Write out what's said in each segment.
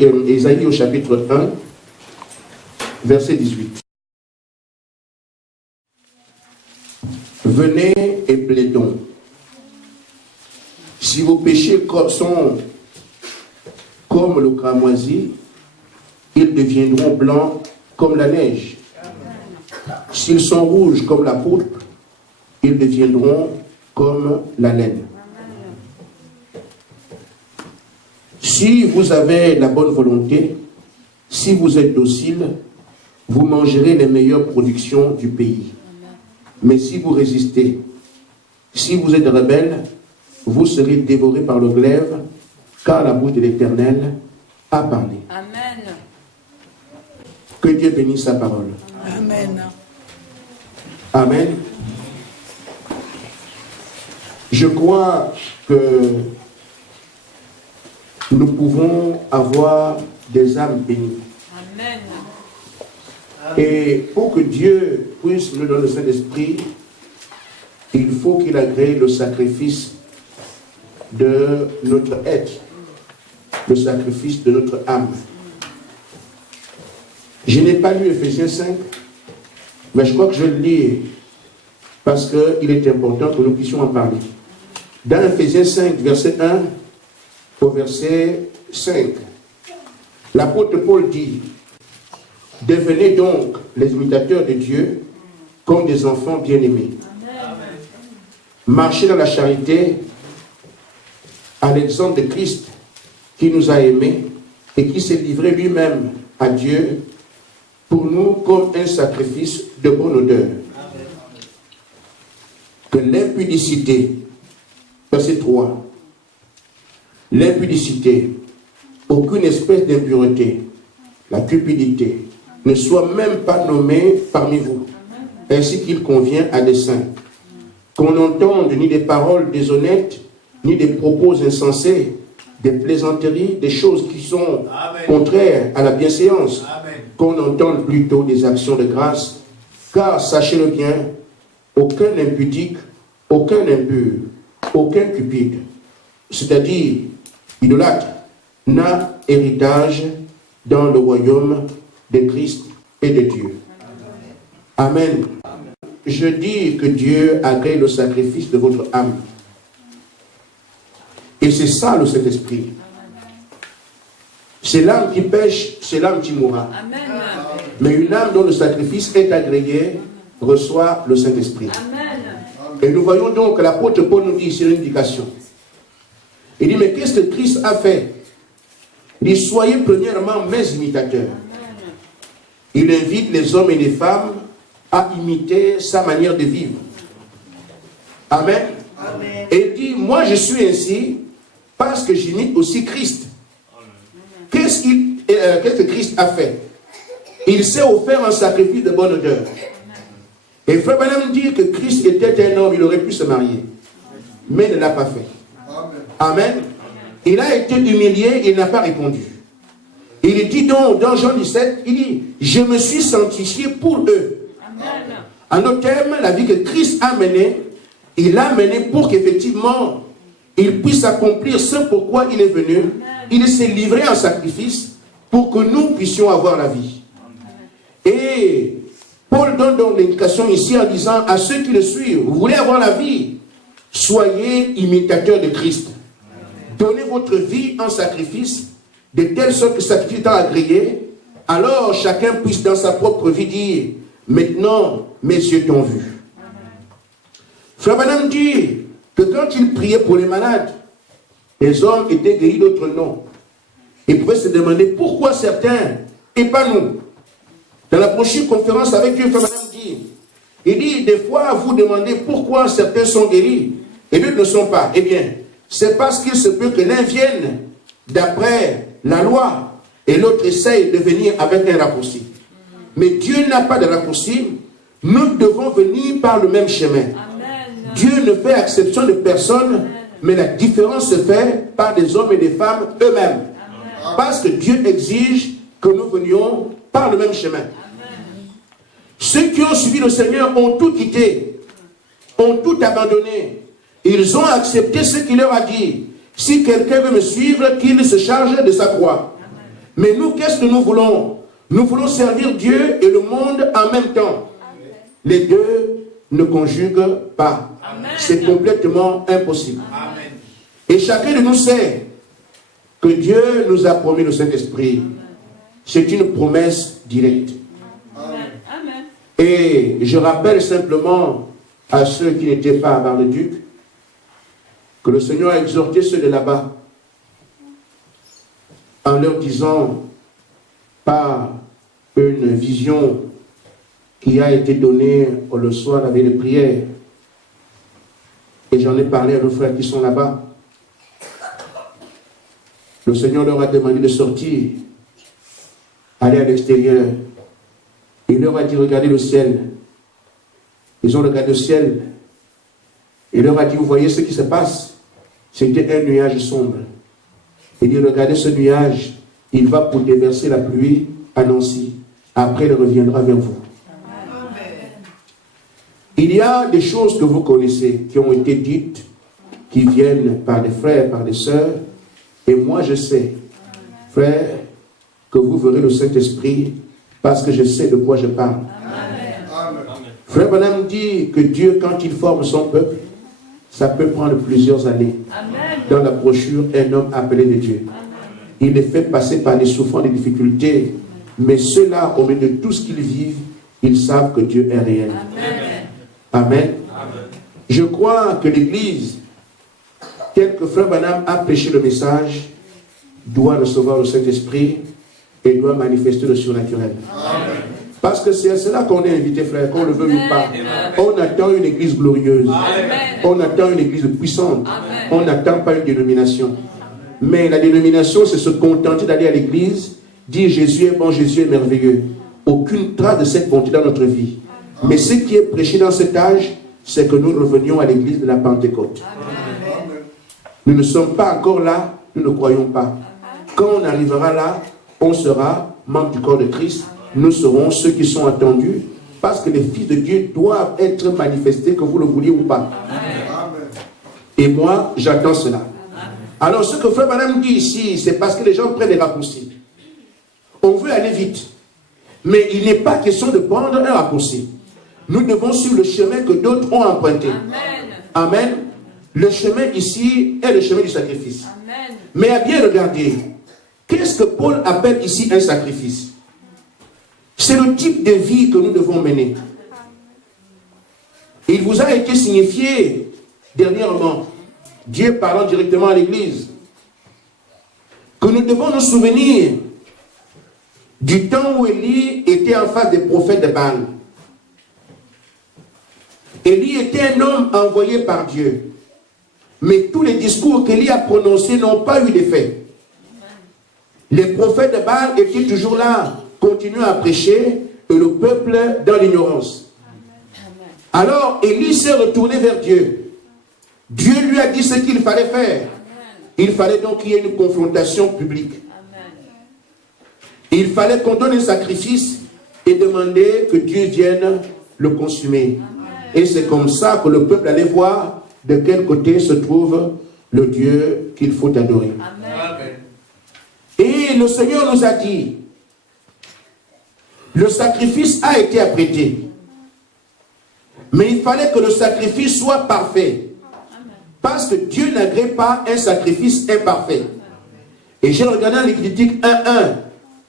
Ésaïe au chapitre 1, verset 18. Venez et plaidons. Si vos péchés sont comme le cramoisi, ils deviendront blancs comme la neige. S'ils sont rouges comme la pourpre, ils deviendront comme la laine. Si vous avez la bonne volonté, si vous êtes docile, vous mangerez les meilleures productions du pays. Mais si vous résistez, si vous êtes rebelle, vous serez dévorés par le glaive, car la bouche de l'Éternel a parlé. Amen. Que Dieu bénisse sa parole. Amen. Amen. Je crois que nous pouvons avoir des âmes bénies. Amen. Et pour que Dieu puisse nous donner le Saint-Esprit, il faut qu'il agrée le sacrifice de notre être, le sacrifice de notre âme. Je n'ai pas lu Ephésiens 5, mais je crois que je le lis parce qu'il est important que nous puissions en parler. Dans Ephésiens 5, verset 1 au verset 5, l'apôtre Paul dit: devenez donc les imitateurs de Dieu comme des enfants bien-aimés. Marchez dans la charité à l'exemple de Christ qui nous a aimés et qui s'est livré lui-même à Dieu pour nous comme un sacrifice de bonne odeur. Que l'impudicité, verset 3, l'impudicité, aucune espèce d'impureté, la cupidité, ne soit même pas nommée parmi vous, ainsi qu'il convient à des saints. Qu'on n'entende ni des paroles déshonnêtes, ni des propos insensés, des plaisanteries, des choses qui sont contraires à la bienséance. Qu'on entende plutôt des actions de grâce, car sachez-le bien, aucun impudique, aucun impur, aucun cupide, c'est-à-dire idolâtre, n'a héritage dans le royaume de Christ et de Dieu. Amen. Je dis que Dieu agrée le sacrifice de votre âme. Et c'est ça le Saint-Esprit. C'est l'âme qui pêche, c'est l'âme qui mourra. Amen. Mais une âme dont le sacrifice est agréé reçoit le Saint-Esprit. Et nous voyons donc que l'apôtre Paul nous dit ici une indication. Il dit: mais qu'est-ce que Christ a fait? Il dit: soyez premièrement mes imitateurs. Il invite les hommes et les femmes à imiter sa manière de vivre. Amen. Amen. Et il dit: moi je suis ainsi parce que j'imite aussi Christ. Qu'est-ce que Christ a fait? Il s'est offert un sacrifice de bonne odeur. Et Frère Branham dit que Christ était un homme, il aurait pu se marier. Mais il ne l'a pas fait. Amen. Il a été humilié, il n'a pas répondu. Il dit donc dans Jean 17, il dit: je me suis sanctifié pour eux. Amen. En notre terme, la vie que Christ a menée, il l'a menée pour qu'effectivement il puisse accomplir ce pourquoi il est venu. Amen. Il s'est livré en sacrifice pour que nous puissions avoir la vie. Amen. Et Paul donne donc l'indication ici en disant à ceux qui le suivent: vous voulez avoir la vie, soyez imitateurs de Christ. Amen. Donnez votre vie en sacrifice, de telle sorte que ce sacrifice étant agréé, alors chacun puisse dans sa propre vie dire: maintenant mes yeux t'ont vu. Frère Branham dit que quand il priait pour les malades, les hommes étaient guéris, d'autres non. Il pouvait se demander pourquoi certains et pas nous. Dans la prochaine conférence avec lui, Frère Branham dit, il dit: des fois vous demandez pourquoi certains sont guéris et d'autres ne sont pas. Eh bien, c'est parce qu'il se peut que l'un vienne d'après la loi et l'autre essaye de venir avec un raccourci. Mais Dieu n'a pas de raccourci. Nous devons venir par le même chemin. Amen. Dieu ne fait exception de personne. Amen. Mais la différence se fait par des hommes et des femmes eux-mêmes. Parce que Dieu exige que nous venions par le même chemin. Amen. Ceux qui ont suivi le Seigneur ont tout quitté, ont tout abandonné. Ils ont accepté ce qu'il leur a dit. Si quelqu'un veut me suivre, qu'il se charge de sa croix. Amen. Mais nous, qu'est-ce que nous voulons? Nous voulons servir Dieu et le monde en même temps. Les deux ne conjuguent pas. C'est complètement impossible. Amen. Et chacun de nous sait que Dieu nous a promis le Saint-Esprit. C'est une promesse directe. Amen. Et je rappelle simplement à ceux qui n'étaient pas à Bar-le-Duc que le Seigneur a exhorté ceux de là-bas en leur disant par une vision qui a été donnée le soir avec les prières. Et j'en ai parlé à nos frères qui sont là-bas. Le Seigneur leur a demandé de sortir, aller à l'extérieur. Il leur a dit, regardez le ciel. Ils ont regardé le ciel. Il leur a dit, vous voyez ce qui se passe? C'était un nuage sombre. Il dit, regardez ce nuage, il va pour déverser la pluie à Nancy. Après, il reviendra vers vous. Il y a des choses que vous connaissez, qui ont été dites, qui viennent par des frères, par des sœurs. Et moi, je sais, frère, que vous verrez le Saint-Esprit parce que je sais de quoi je parle. Amen. Frère Branham dit que Dieu, quand il forme son peuple, ça peut prendre plusieurs années. Amen. Dans la brochure, un homme appelé de Dieu. Amen. Il les fait passer par des souffrances, des difficultés. Mais ceux-là, au milieu de tout ce qu'ils vivent, ils savent que Dieu est réel. Amen. Amen. Amen. Je crois que l'Église, tel que Frère Branham a prêché le message, doit recevoir le Saint-Esprit et doit manifester le surnaturel. Amen. Parce que c'est à cela qu'on est invité, frère, qu'on le veut ou pas. Amen. On attend une église glorieuse. Amen. On attend une église puissante. Amen. On n'attend pas une dénomination. Mais la dénomination, c'est se contenter d'aller à l'église, dire Jésus est bon, Jésus est merveilleux. Aucune trace de cette bonté dans notre vie. Mais ce qui est prêché dans cet âge, c'est que nous revenions à l'église de la Pentecôte. Amen. Nous ne sommes pas encore là, nous ne croyons pas. Quand on arrivera là, on sera membre du corps de Christ. Nous serons ceux qui sont attendus parce que les fils de Dieu doivent être manifestés, que vous le vouliez ou pas. Amen. Et moi, j'attends cela. Amen. Alors, ce que Frère Branham dit ici, c'est parce que les gens prennent des raccourcis. On veut aller vite. Mais il n'est pas question de prendre un raccourci. Nous devons suivre le chemin que d'autres ont emprunté. Amen. Amen. Le chemin ici est le chemin du sacrifice. Amen. Mais à bien regarder, qu'est-ce que Paul appelle ici un sacrifice? C'est le type de vie que nous devons mener. Il vous a été signifié dernièrement, Dieu parlant directement à l'Église, que nous devons nous souvenir du temps où Élie était en face des prophètes de Baal. Élie était un homme envoyé par Dieu. Mais tous les discours qu'Élie a prononcés n'ont pas eu d'effet. Les prophètes de Baal étaient toujours là, continuant à prêcher, et le peuple dans l'ignorance. Alors Élie s'est retourné vers Dieu. Dieu lui a dit ce qu'il fallait faire. Il fallait donc qu'il y ait une confrontation publique. Il fallait qu'on donne un sacrifice et demander que Dieu vienne le consumer. Et c'est comme ça que le peuple allait voir de quel côté se trouve le Dieu qu'il faut adorer. Amen. Et le Seigneur nous a dit, le sacrifice a été apprêté. Mais il fallait que le sacrifice soit parfait. Parce que Dieu n'agrée pas un sacrifice imparfait. Et j'ai regardé dans les critiques 1.1.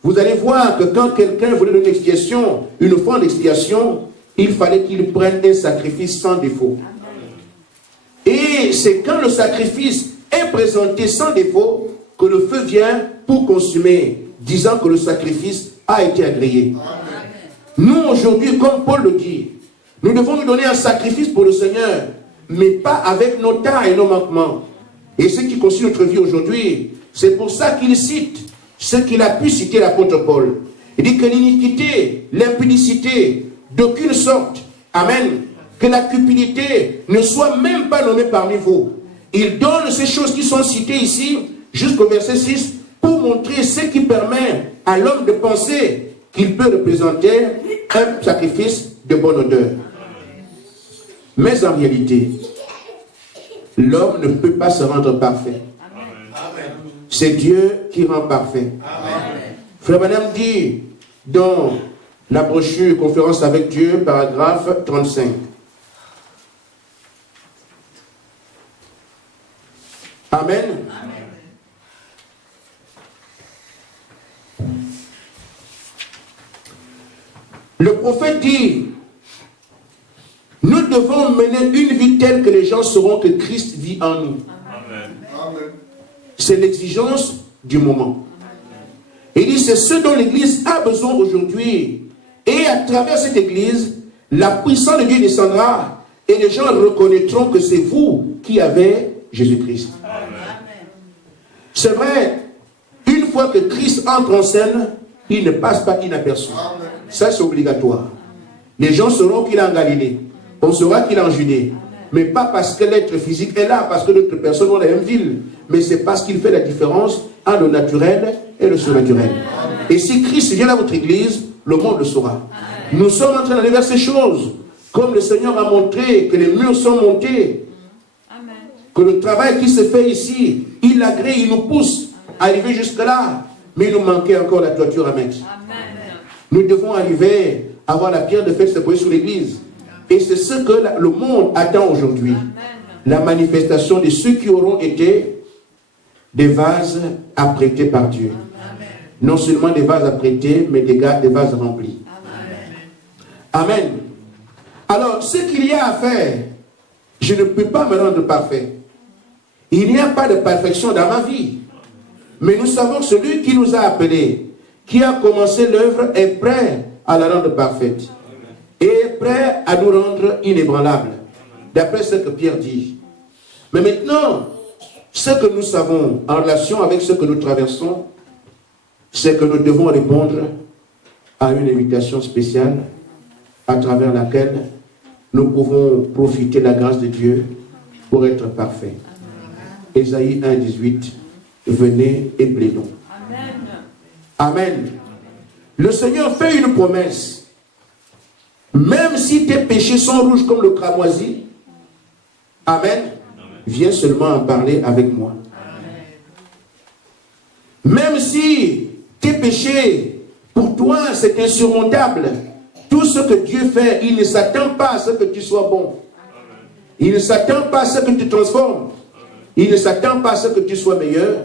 Vous allez voir que quand quelqu'un voulait donner une expiation, une offrande d'expiation, il fallait qu'il prenne un sacrifice sans défaut. Et c'est quand le sacrifice est présenté sans défaut que le feu vient pour consumer, disant que le sacrifice a été agréé. Nous aujourd'hui, comme Paul le dit, nous devons nous donner un sacrifice pour le Seigneur, mais pas avec nos tares et nos manquements. Et ce qui constitue notre vie aujourd'hui, c'est pour ça qu'il cite ce qu'il a pu citer l'apôtre Paul. Il dit que l'iniquité, l'impudicité, d'aucune sorte, amen, que la cupidité ne soit même pas nommée parmi vous. Il donne ces choses qui sont citées ici, jusqu'au verset 6, pour montrer ce qui permet à l'homme de penser qu'il peut représenter un sacrifice de bonne odeur. Mais en réalité, l'homme ne peut pas se rendre parfait. C'est Dieu qui rend parfait. Frère Branham dit dans la brochure Conférence avec Dieu, paragraphe 35. Amen. Le prophète dit, nous devons mener une vie telle que les gens sauront que Christ vit en nous. C'est l'exigence du moment. Il dit, c'est ce dont l'Église a besoin aujourd'hui. Et à travers cette Église, la puissance de Dieu descendra et les gens reconnaîtront que c'est vous qui avez Jésus-Christ. C'est vrai, une fois que Christ entre en scène, il ne passe pas inaperçu. Ça, c'est obligatoire. Les gens sauront qu'il est en Galilée. On saura qu'il est en Judée. Mais pas parce que l'être physique est là, parce que d'autres personnes ont la même ville. Mais c'est parce qu'il fait la différence entre le naturel et le surnaturel. Et si Christ vient à votre église, le monde le saura. Nous sommes en train d'aller vers ces choses. Comme le Seigneur a montré que les murs sont montés. Que le travail qui se fait ici, il l'agrée, il nous pousse à arriver jusque-là. Mais il nous manquait encore la toiture à mettre. Nous devons arriver à avoir la pierre de fer se poser sur l'église. Et c'est ce que le monde attend aujourd'hui. La manifestation de ceux qui auront été des vases apprêtés par Dieu. Non seulement des vases apprêtés, mais des vases remplis. Amen. Alors, ce qu'il y a à faire, je ne peux pas me rendre parfait. Il n'y a pas de perfection dans ma vie. Mais nous savons que celui qui nous a appelés, qui a commencé l'œuvre, est prêt à la rendre parfaite. Et est prêt à nous rendre inébranlables. D'après ce que Pierre dit. Mais maintenant, ce que nous savons en relation avec ce que nous traversons, c'est que nous devons répondre à une invitation spéciale à travers laquelle nous pouvons profiter de la grâce de Dieu pour être parfaits. Ésaïe 1, 18. Venez et plaidons. Amen. Amen. Le Seigneur fait une promesse. Même si tes péchés sont rouges comme le cramoisi, Amen, viens seulement en parler avec moi. Amen. Même si tes péchés, pour toi, c'est insurmontable, tout ce que Dieu fait, il ne s'attend pas à ce que tu sois bon. Il ne s'attend pas à ce que tu te transformes. Il ne s'attend pas à ce que tu sois meilleur.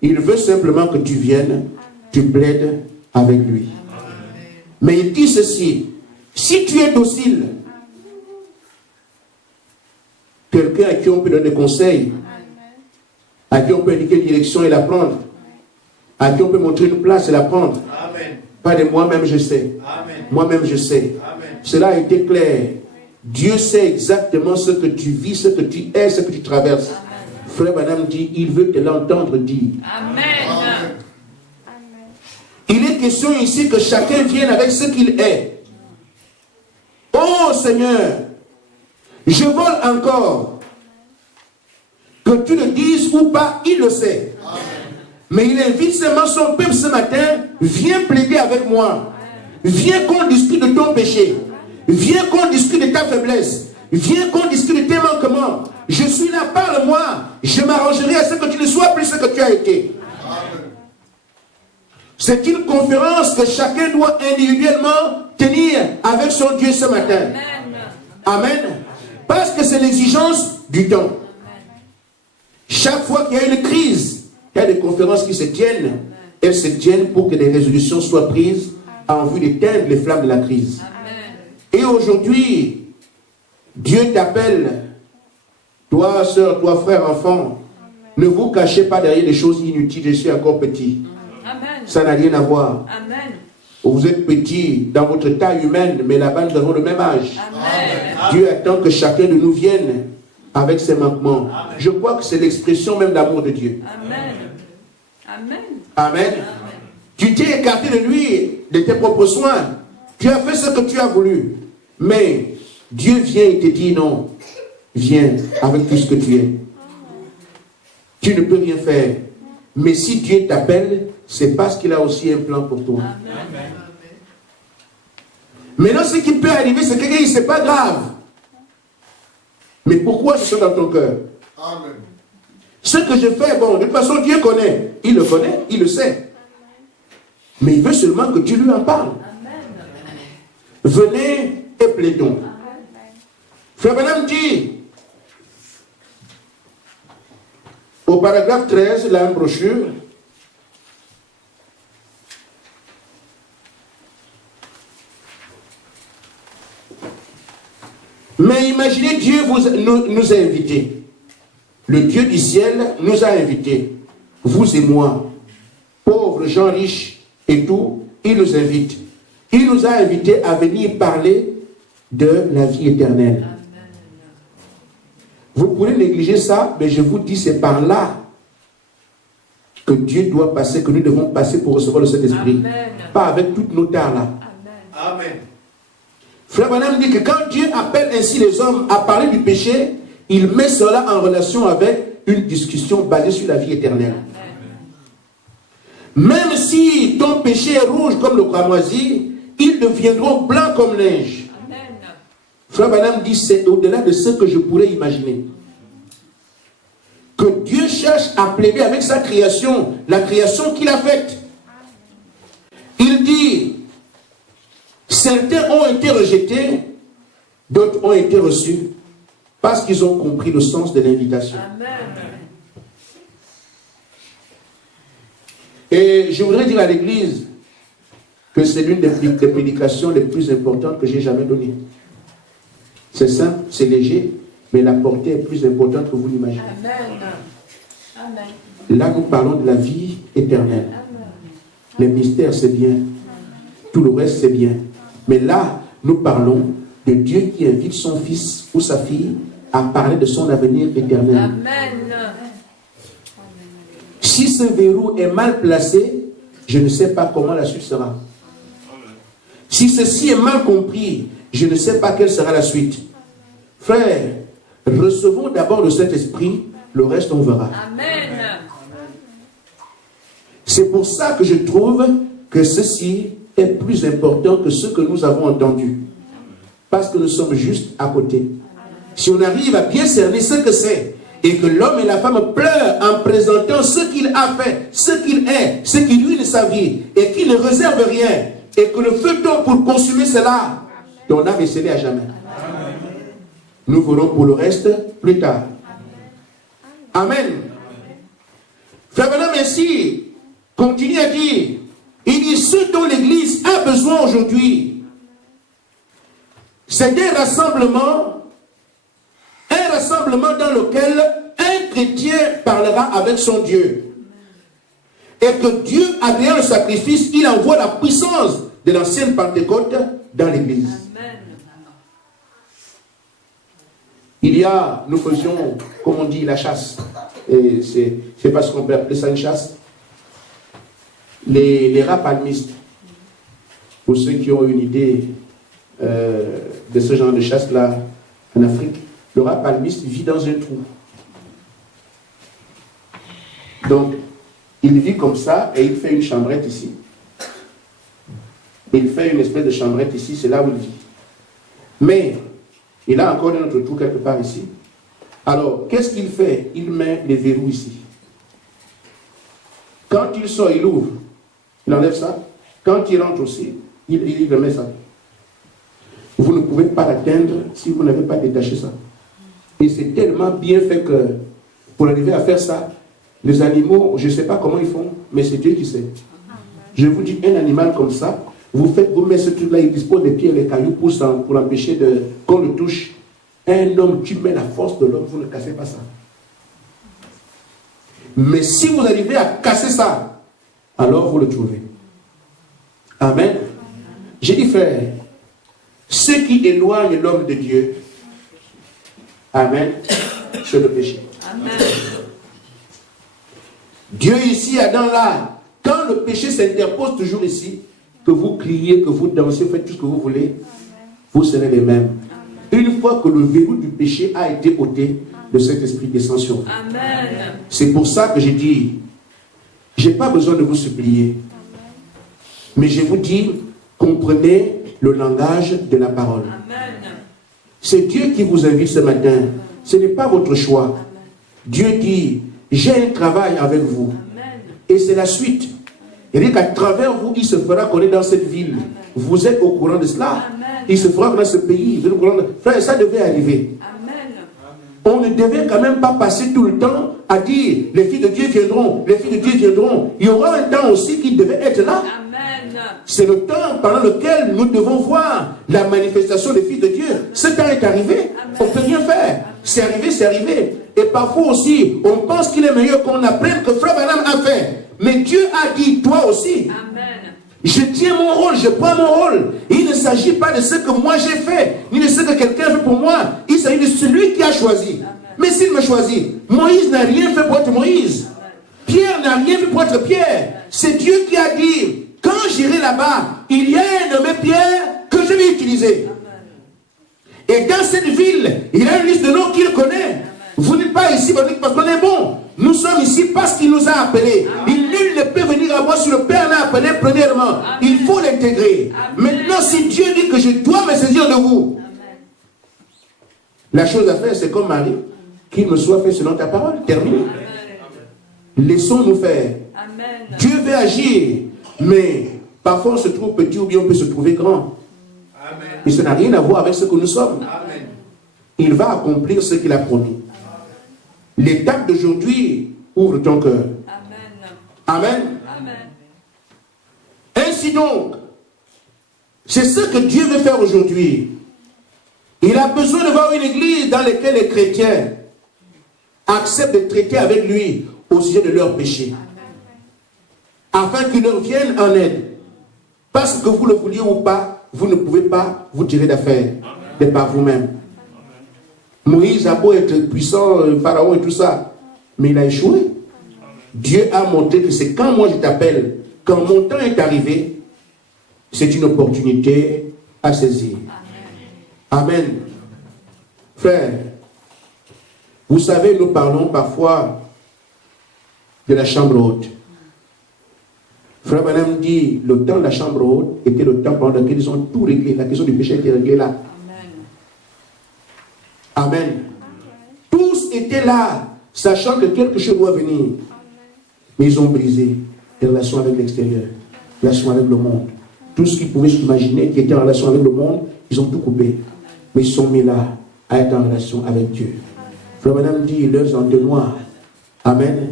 Il veut simplement que tu viennes, tu plaides avec lui. Mais il dit ceci, si tu es docile, quelqu'un à qui on peut donner des conseils, à qui on peut indiquer une direction et la prendre, à qui on peut montrer une place et la prendre. Pas de moi-même je sais. Moi-même je sais. Cela a été clair. Dieu sait exactement ce que tu vis, ce que tu es, ce que tu traverses. Frère Branham dit, il veut te l'entendre dire. Amen. Il est question ici que chacun vienne avec ce qu'il est. Oh Seigneur, je vole encore. Que tu le dises ou pas, il le sait. Amen. Mais il invite seulement son peuple ce matin, viens plaider avec moi. Viens qu'on discute de ton péché. Viens qu'on discute de ta faiblesse. Viens qu'on discute de tes manquements. Je suis là, parle-moi. Je m'arrangerai à ce que tu ne sois plus ce que tu as été. Amen. C'est une conférence que chacun doit individuellement tenir avec son Dieu ce matin. Amen. Amen. Parce que c'est l'exigence du temps. Chaque fois qu'il y a une crise, il y a des conférences qui se tiennent. Elles se tiennent pour que des résolutions soient prises en vue d'éteindre les flammes de la crise. Amen. Et aujourd'hui, Dieu t'appelle. Toi, soeur, toi, frère, enfant, ne vous cachez pas derrière des choses inutiles. Je suis encore petit. Amen. Ça n'a rien à voir. Amen. Vous êtes petit dans votre taille humaine, mais là-bas, nous avons le même âge. Amen. Dieu attend que chacun de nous vienne avec ses manquements. Amen. Je crois que c'est l'expression même d'amour de Dieu. Amen. Amen. Amen. Amen. Tu t'es écarté de lui, de tes propres soins. Tu as fait ce que tu as voulu. Mais Dieu vient et te dit non. Viens avec tout ce que tu es. Tu ne peux rien faire. Mais si Dieu t'appelle, c'est parce qu'il a aussi un plan pour toi. Amen. Maintenant, ce qui peut arriver, c'est que ce n'est pas grave. Mais pourquoi c'est dans ton cœur? Amen. Ce que je fais, bon, de toute façon, Dieu connaît. Il le connaît, il le sait. Mais il veut seulement que Dieu lui en parle. Venez et plaidons. Frère Branham dit, au paragraphe 13 de la même brochure, mais imaginez, Dieu nous a invités. Le Dieu du ciel nous a invités. Vous et moi, pauvres gens riches et tout, il nous invite. Il nous a invités à venir parler de la vie éternelle. Vous pouvez négliger ça, mais je vous dis, c'est par là que Dieu doit passer, que nous devons passer pour recevoir le Saint-Esprit. Pas avec toutes nos tares là. Amen. Frère Branham dit que quand Dieu appelle ainsi les hommes à parler du péché, il met cela en relation avec une discussion basée sur la vie éternelle. Même si ton péché est rouge comme le cramoisi, ils deviendront blancs comme neige. Frère Branham dit, c'est au-delà de ce que je pourrais imaginer. Que Dieu cherche à plaider avec sa création, la création qu'il a faite. Il dit, certains ont été rejetés, d'autres ont été reçus, parce qu'ils ont compris le sens de l'invitation. Et je voudrais dire à l'Église que c'est l'une des prédications les plus importantes que j'ai jamais données. C'est simple, c'est léger, mais la portée est plus importante que vous l'imaginez. Là, nous parlons de la vie éternelle. Les mystères, c'est bien. Tout le reste, c'est bien. Mais là, nous parlons de Dieu qui invite son fils ou sa fille à parler de son avenir éternel. Amen. Si ce verrou est mal placé, je ne sais pas comment la suite sera. Si ceci est mal compris, je ne sais pas quelle sera la suite. Frère, recevons d'abord le Saint-Esprit, le reste on verra. Amen. C'est pour ça que je trouve que ceci est plus important que ce que nous avons entendu. Parce que nous sommes juste à côté. Si on arrive à bien cerner ce que c'est, et que l'homme et la femme pleurent en présentant ce qu'il a fait, ce qu'il est, ce qui ruine sa vie, et qu'il ne réserve rien, et que le feu tombe pour consumer cela, ton âme est scellée à jamais. Nous verrons pour le reste plus tard. Amen. Frère Branham ainsi continue à dire, il dit, ce dont l'Église a besoin aujourd'hui, c'est un rassemblement dans lequel un chrétien parlera avec son Dieu. Et que Dieu, à travers le sacrifice, il envoie la puissance de l'ancienne Pentecôte dans l'Église. Nous faisions, comme on dit, la chasse. Et c'est parce qu'on peut appeler ça une chasse. Les rats palmistes, pour ceux qui ont une idée de ce genre de chasse-là en Afrique, le rat palmiste vit dans un trou. Donc, il vit comme ça et il fait une chambrette ici. Il fait une espèce de chambrette ici, c'est là où il vit. Mais, il a encore un autre trou quelque part ici. Alors, qu'est-ce qu'il fait? Il met les verrous ici. Quand il sort, il ouvre. Il enlève ça. Quand il rentre aussi, il remet ça. Vous ne pouvez pas l'atteindre si vous n'avez pas détaché ça. Et c'est tellement bien fait que pour arriver à faire ça, les animaux, je ne sais pas comment ils font, mais c'est Dieu qui sait. Je vous dis, un animal comme ça, vous mettez ce truc-là, il dispose des pieds et les cailloux pour l'empêcher qu'on le touche. Un homme, tu mets la force de l'homme, vous ne cassez pas ça. Mais si vous arrivez à casser ça, alors vous le trouvez. Amen. J'ai dit, frère, ce qui éloigne l'homme de Dieu, amen, c'est le péché. Amen. Dieu ici, Adam là, quand le péché s'interpose toujours ici, que vous criez, que vous dansez, faites tout ce que vous voulez, vous serez les mêmes. Une fois que le verrou du péché a été ôté, le Saint-Esprit descend sur vous. Amen. C'est pour ça que j'ai dit, je n'ai pas besoin de vous supplier. Mais je vous dis, comprenez le langage de la parole. Amen. C'est Dieu qui vous invite ce matin. Ce n'est pas votre choix. Dieu dit, j'ai un travail avec vous. Amen. Et c'est la suite. Il dit qu'à travers vous, il se fera connaître dans cette ville. Vous êtes au courant de cela. Il se fera connaître dans ce pays. Vous êtes au courant de... Frère, ça devait arriver. On ne devait quand même pas passer tout le temps à dire les filles de Dieu viendront, les filles de Dieu viendront. Il y aura un temps aussi qui devait être là. C'est le temps pendant lequel nous devons voir la manifestation des filles de Dieu. Ce temps est arrivé. On ne peut rien faire. C'est arrivé, c'est arrivé. Et parfois aussi, on pense qu'il est meilleur qu'on apprenne que Frère Branham a fait. Mais Dieu a dit, toi aussi. Je tiens mon rôle, je prends mon rôle. Il ne s'agit pas de ce que moi j'ai fait, ni de ce que quelqu'un fait pour moi. Il s'agit de celui qui a choisi. Mais s'il me choisit, Moïse n'a rien fait pour être Moïse. Pierre n'a rien fait pour être Pierre. C'est Dieu qui a dit, quand j'irai là-bas, il y a un nommé Pierre que je vais utiliser. Et dans cette ville, il y a une liste de noms qu'il connaît. Vous n'êtes pas ici parce qu'on est bon. Nous sommes ici parce qu'il nous a appelés. Nul ne peut venir à moi si le Père l'a appelé premièrement. Il faut l'intégrer. Maintenant, si Dieu dit que je dois me saisir de vous, la chose à faire, c'est comme Marie, qu'il me soit fait selon ta parole. Terminé. Laissons-nous faire. Dieu veut agir, mais parfois on se trouve petit ou bien on peut se trouver grand. Et ça n'a rien à voir avec ce que nous sommes. Il va accomplir ce qu'il a promis. L'étape d'aujourd'hui, ouvre ton cœur. Amen. Ainsi donc, c'est ce que Dieu veut faire aujourd'hui. Il a besoin de voir une église dans laquelle les chrétiens acceptent de traiter avec lui au sujet de leurs péchés. Afin qu'il leur vienne en aide. Parce que vous le vouliez ou pas, vous ne pouvez pas vous tirer d'affaire de par vous-même. Moïse a beau être puissant, Pharaon et tout ça, mais il a échoué. Dieu a montré que c'est quand moi je t'appelle, quand mon temps est arrivé, c'est une opportunité à saisir. Amen. Frère, vous savez, nous parlons parfois de la chambre haute. Frère Branham dit, le temps de la chambre haute était le temps pendant lequel ils ont tout réglé. La question du péché était réglée là. Amen. Tous étaient là, sachant que quelque chose doit venir. Mais ils ont brisé les relations avec l'extérieur, les relations avec le monde. Tout ce qu'ils pouvaient s'imaginer qui était en relation avec le monde, ils ont tout coupé. Mais ils sont mis là à être en relation avec Dieu. Frère Madame dit, leurs entonnoirs. Amen.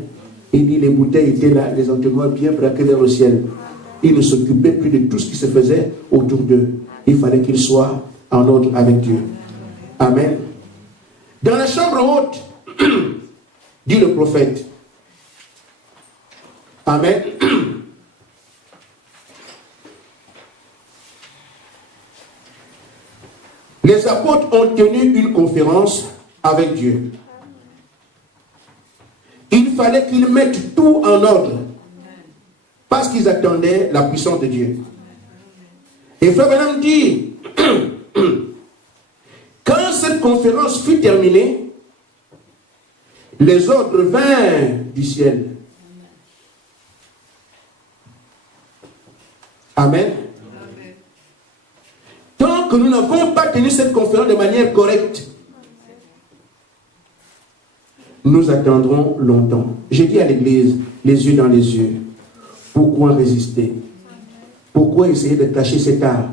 Il dit, les bouteilles étaient là, les entonnoirs bien braqués vers le ciel. Ils ne s'occupaient plus de tout ce qui se faisait autour d'eux. Il fallait qu'ils soient en ordre avec Dieu. Amen. Dans la chambre haute, dit le prophète. Amen. Les apôtres ont tenu une conférence avec Dieu. Il fallait qu'ils mettent tout en ordre parce qu'ils attendaient la puissance de Dieu. Et Frère Branham dit, quand cette conférence fut terminée, les ordres vinrent du ciel. Amen. Tant que nous n'avons pas tenu cette conférence de manière correcte, nous attendrons longtemps. J'ai dit à l'église, les yeux dans les yeux, pourquoi résister? Pourquoi essayer de cacher cet art?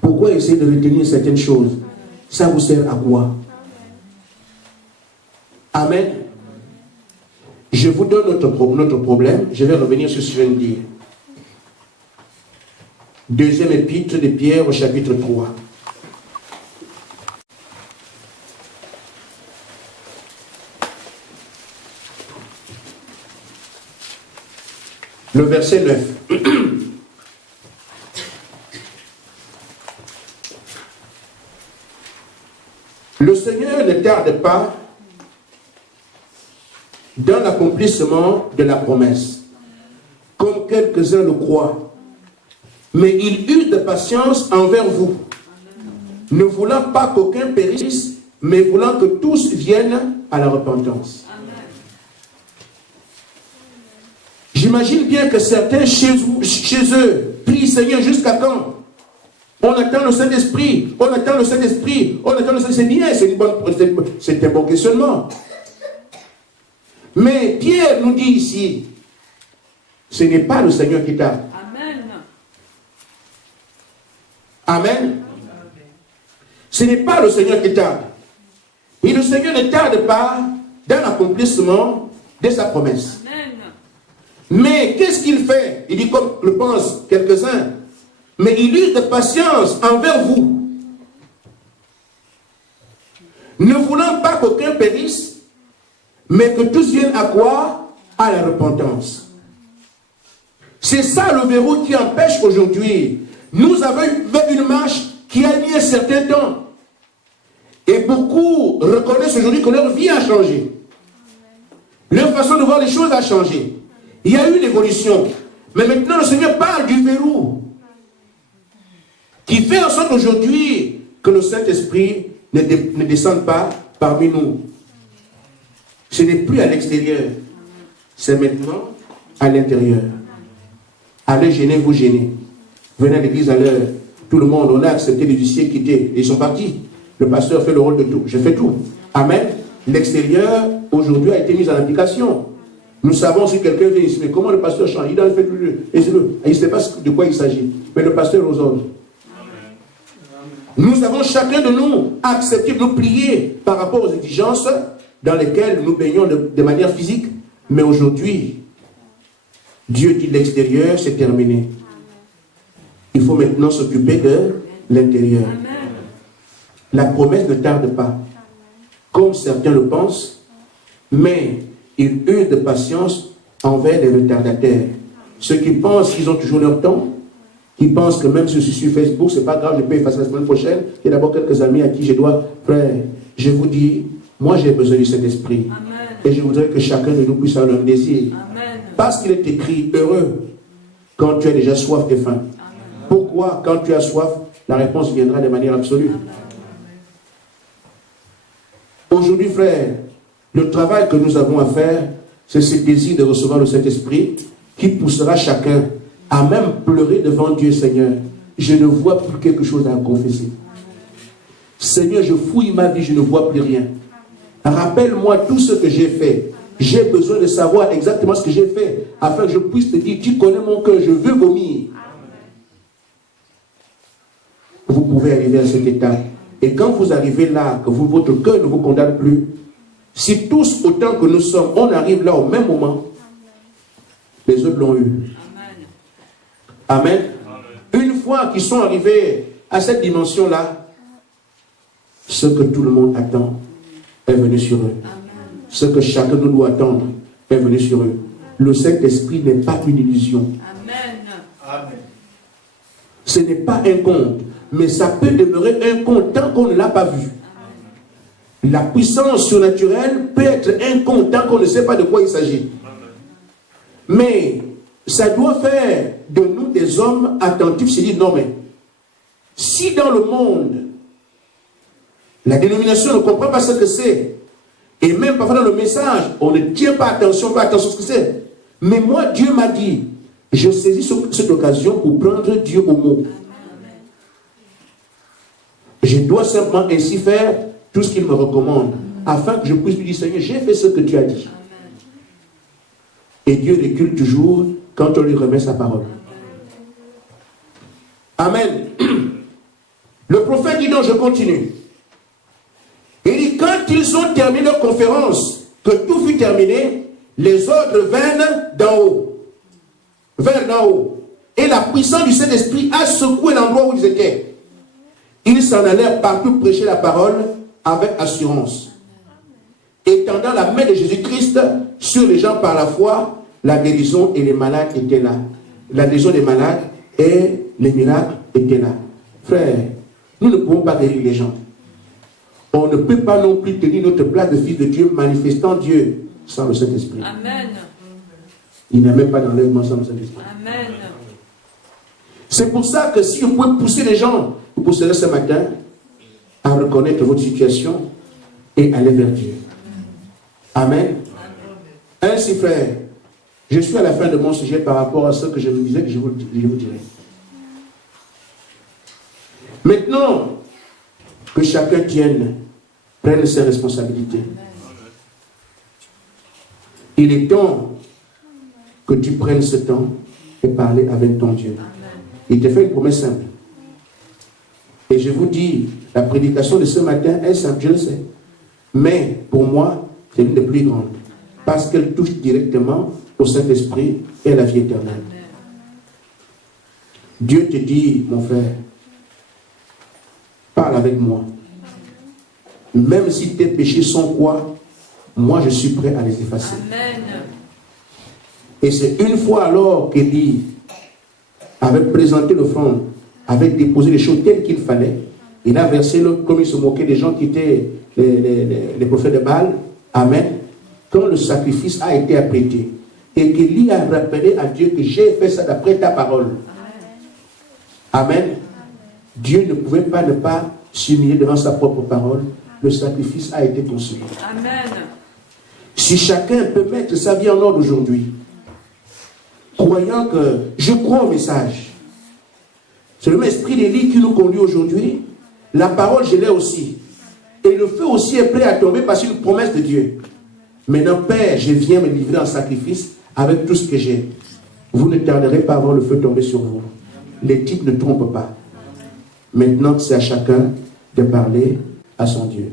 Pourquoi essayer de retenir certaines choses? Ça vous sert à quoi? Amen. Je vous donne notre problème. Je vais revenir sur ce que je viens de dire. Deuxième épître de Pierre au chapitre 3. Le verset 9. Le Seigneur ne tarde pas dans l'accomplissement de la promesse, comme quelques-uns le croient. Mais il eut de patience envers vous, ne voulant pas qu'aucun périsse, mais voulant que tous viennent à la repentance. J'imagine bien que certains chez eux prient, Seigneur, jusqu'à quand? On attend le Saint-Esprit, on attend le Saint-Esprit, on attend le Saint-Esprit. C'est bien, c'est un bon questionnement. Mais Pierre nous dit ici, ce n'est pas le Seigneur qui tarde. Amen. Amen. Ce n'est pas le Seigneur qui tarde. Et le Seigneur ne tarde pas dans l'accomplissement de sa promesse. Amen. Mais qu'est-ce qu'il fait? Il dit, comme le pensent quelques-uns, mais il use de patience envers vous, ne voulant pas qu'aucun périsse, mais que tous viennent à quoi? À la repentance. C'est ça le verrou qui empêche aujourd'hui. Nous avons fait une marche qui a mis un certain temps. Et beaucoup reconnaissent aujourd'hui que leur vie a changé. Leur façon de voir les choses a changé. Il y a eu une évolution. Mais maintenant, le Seigneur parle du verrou qui fait en sorte aujourd'hui que le Saint-Esprit ne descende pas parmi nous. Ce n'est plus à l'extérieur. C'est maintenant à l'intérieur. Allez gêner, vous gênez. Venez à l'église à l'heure. Tout le monde, on a accepté les huissiers quitter. Ils sont partis. Le pasteur fait le rôle de tout. Je fais tout. Amen. L'extérieur, aujourd'hui, a été mis en application. Nous savons si quelqu'un vient ici, mais comment le pasteur change? Il a fait tout. Il ne sait pas de quoi il s'agit. Mais le pasteur aux ordres. Nous avons chacun de nous accepté de nous plier par rapport aux exigences dans lesquelles nous baignons de manière physique. Mais aujourd'hui, Dieu dit l'extérieur, c'est terminé. Il faut maintenant s'occuper de l'intérieur. La promesse ne tarde pas, comme certains le pensent, mais il use de patience envers les retardataires. Ceux qui pensent qu'ils ont toujours leur temps, qui pensent que même si je suis sur Facebook, c'est pas grave, je peux effacer la semaine prochaine. Il y a d'abord quelques amis à qui je dois, frère, je vous dis, moi j'ai besoin du Saint-Esprit. Et je voudrais que chacun de nous puisse avoir un désir. Amen. Parce qu'il est écrit, heureux quand tu as déjà soif et faim. Amen. Pourquoi? Quand tu as soif, la réponse viendra de manière absolue. Aujourd'hui, frère, le travail que nous avons à faire, c'est ce désir de recevoir le Saint-Esprit qui poussera chacun à même pleurer devant Dieu. Seigneur, je ne vois plus quelque chose à confesser. Seigneur, je fouille ma vie, je ne vois plus rien. Rappelle-moi tout ce que j'ai fait. J'ai besoin de savoir exactement ce que j'ai fait afin que je puisse te dire, tu connais mon cœur, je veux vomir. Vous pouvez arriver à cet état. Et quand vous arrivez là, que votre cœur ne vous condamne plus, si tous, autant que nous sommes, on arrive là au même moment, les autres l'ont eu. Amen. Amen. Une fois qu'ils sont arrivés à cette dimension-là, ce que tout le monde attend est venu sur eux. Amen. Ce que chacun nous doit attendre est venu sur eux. Le Saint-Esprit n'est pas une illusion. Amen. Amen. Ce n'est pas un conte, mais ça peut demeurer un conte tant qu'on ne l'a pas vu. Amen. La puissance surnaturelle peut être un conte tant qu'on ne sait pas de quoi il s'agit. Mais ça doit faire de nous des hommes attentifs. C'est dire, non mais, si dans le monde, la dénomination ne comprend pas ce que c'est, et même parfois dans le message, on ne tient pas attention à ce que c'est. Mais moi, Dieu m'a dit, je saisis cette occasion pour prendre Dieu au mot. Je dois simplement ainsi faire tout ce qu'il me recommande, afin que je puisse lui dire, Seigneur, j'ai fait ce que tu as dit. Et Dieu recule toujours quand on lui remet sa parole. Amen. Le prophète dit, non, je continue. Il dit, quand ils ont terminé leur conférence, que tout fut terminé, les ordres vinrent d'en haut. Vers d'en haut. Et la puissance du Saint-Esprit a secoué l'endroit où ils étaient. Ils s'en allèrent partout prêcher la parole avec assurance. Étendant la main de Jésus-Christ sur les gens par la foi, la guérison et les malades étaient là. La guérison des malades et les miracles étaient là. Frère, nous ne pouvons pas guérir les gens. On ne peut pas non plus tenir notre place de fils de Dieu, manifestant Dieu sans le Saint-Esprit. Amen. Il n'y a même pas d'enlèvement sans le Saint-Esprit. Amen. C'est pour ça que si vous pouvez pousser les gens, vous pousserez ce matin à reconnaître votre situation et aller vers Dieu. Amen. Amen. Ainsi, frère, je suis à la fin de mon sujet par rapport à ce que je me disais que je vous dirai. Maintenant, que chacun prenne ses responsabilités. Il est temps que tu prennes ce temps et parler avec ton Dieu. Il te fait une promesse simple. Et je vous dis, la prédication de ce matin est simple, je le sais. Mais pour moi, c'est l'une des plus grandes. Parce qu'elle touche directement au Saint-Esprit et à la vie éternelle. Dieu te dit, mon frère, parle avec moi. Même si tes péchés sont quoi, moi je suis prêt à les effacer. Amen. Et c'est une fois alors qu'Élie avait présenté l'offrande, avait déposé les choses telles qu'il fallait, il a versé l'eau, comme il se moquait des gens qui étaient les prophètes de Baal. Amen. Quand le sacrifice a été apprêté, et qu'Élie a rappelé à Dieu que j'ai fait ça d'après ta parole. Amen. Amen. Dieu ne pouvait pas ne pas s'humilier devant sa propre parole. Le sacrifice a été consommé. Amen. Si chacun peut mettre sa vie en ordre aujourd'hui, croyant que je crois au message, c'est le même esprit d'Élie qui nous conduit aujourd'hui. La parole, je l'ai aussi. Et le feu aussi est prêt à tomber parce que c'est une promesse de Dieu. Maintenant, Père, je viens me livrer en sacrifice avec tout ce que j'ai. Vous ne tarderez pas à voir le feu tomber sur vous. Les types ne trompent pas. Maintenant, c'est à chacun de parler à son Dieu.